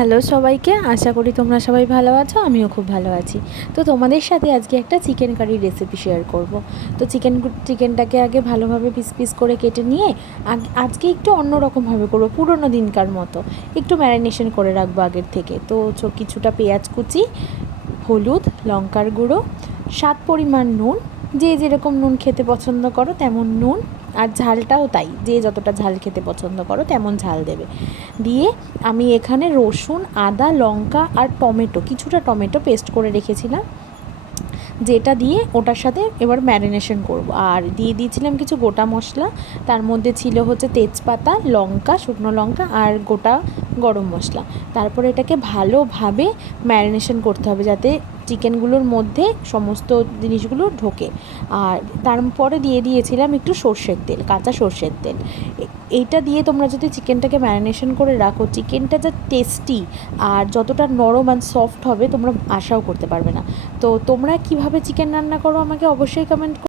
Hello সবাইকে, আশা করি তোমরা সবাই ভালো আছো, আমিও খুব ভালো আছি। তো তোমাদের সাথে আজকে একটা চিকেন কারি রেসিপি শেয়ার করব। তো চিকেন চিকেনটাকে আগে ভালোভাবে পিস পিস করে কেটে নিয়ে আজকে একটু অন্যরকমভাবে করব, পুরোনো দিনকার মতো। একটু ম্যারিনেশন করে রাখব আগের থেকে। তো কিছুটা পেঁয়াজ কুচি, হলুদ, লঙ্কার গুঁড়ো, স্বাদ পরিমাণ নুন যে যেরকম নুন খেতে পছন্দ করো, তেমন নুন আর ঝালটাও তাই। যে যতটা ঝাল খেতে পছন্দ করো, তেমন ঝাল দেবে। দিয়ে আমি এখানে রসুন, আদা, লঙ্কা আর টমেটো, কিছুটা টমেটো পেস্ট করে রেখেছিলাম। যেটা দিয়ে ওটার সাথে এবার ম্যারিনেশন করব। আর দিয়ে দিয়েছিলাম কিছু গোটা মশলা। তার মধ্যে ছিল হচ্ছে তেজপাতা, লঙ্কা, শুকনো লঙ্কা আর গোটা গরম মশলা। তারপরে এটাকে ভালোভাবে ম্যারিনেশন করতে হবে যাতে চিকেনগুলোর মধ্যে সমস্ত জিনিসগুলো ঢোকে। আর তারপরে দিয়ে দিয়েছিলাম একটু সর্ষের তেল, কাঁচা সর্ষের তেল। এইটা দিয়ে তোমরা যদি চিকেনটাকে ম্যারিনেশন করে রাখো, চিকেনটা যা টেস্টি আর যতটা নরম অ্যান্ড সফট হবে তোমরা আশাও করতে পারবে না। তো তোমরা কীভাবে চিকেন রান্না করো আমাকে অবশ্যই কমেন্ট